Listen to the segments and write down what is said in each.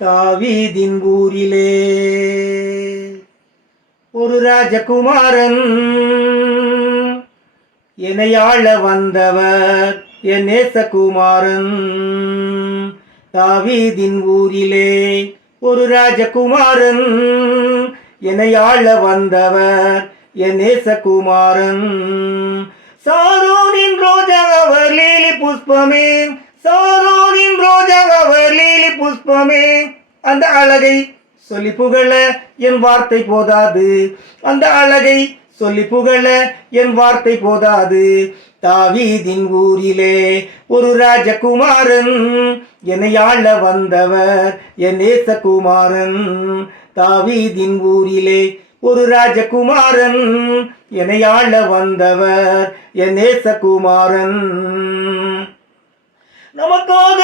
தாவீதின் ஊரிலே ஒரு ராஜகுமாரன் என்னையாள வந்தவர் என் நேசகுமாரன். தாவீதின் ஊரிலே ஒரு ராஜகுமாரன் என்னையாள வந்தவர் என் நேசகுமாரன். சாரோனின் ரோஜா அவர் லீலி புஷ்பமே. சாரோனின் ரோஜா புஷ்பமே அந்த அழகை சொல்லி புகழ என் வார்த்தை போதாது. அந்த அழகை சொல்லி புகழ என் வார்த்தை போதாது. தாவீதின் ஊரிலே ஒரு ராஜகுமாரன் என்னை ஆள வந்தவர் என் நேசகுமாரன். தாவீதின் ஊரிலே ஒரு ராஜகுமாரன் என்னை ஆள வந்தவர் என் நேசகுமாரன். நமக்காக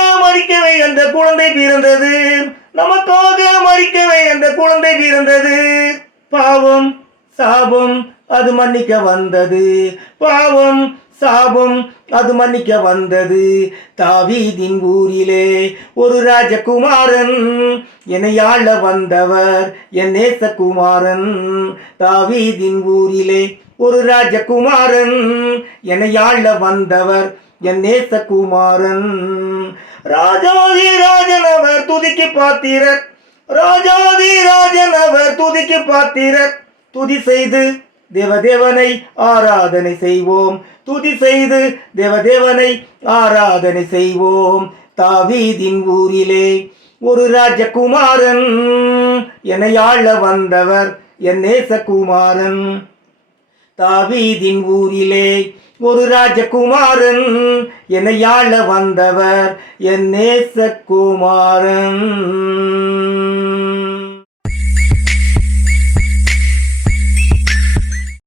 அந்த குழந்தை பிறந்தது. நமக்காக மறிக்கவே அந்த குழந்தை பிறந்தது. பாவம் சாபம் அது மன்னிக்க வந்தது. பாவம் சாபம் அது மன்னிக்க வந்தது. தாவீதின் ஊரிலே ஒரு ராஜகுமாரன் என்னை ஆள வந்தவர் என் நேசகுமாரன். தாவீதின் ஊரிலே ஒரு ராஜகுமாரன் என்னை ஆள வந்தவர் என் நேசகுமாரன். ராஜாதி ராஜன் அவர் துதிக்கு பாத்திரர். ராஜாதி ராஜன் அவர் துதிக்கு பாத்திரர். துதி செய்து தேவதேவனை ஆராதனை செய்வோம். துதி செய்து தேவதேவனை ஆராதனை செய்வோம். தாவீதின் ஊரிலே ஒரு ராஜகுமாரன். என்னை ஆள வந்தவர் என் நேசகுமாரன். தாவீதின் ஊரிலே ஒரு ராஜகுமாரன் என்னை ஆள வந்தவர் என் நேசகுமாரன்.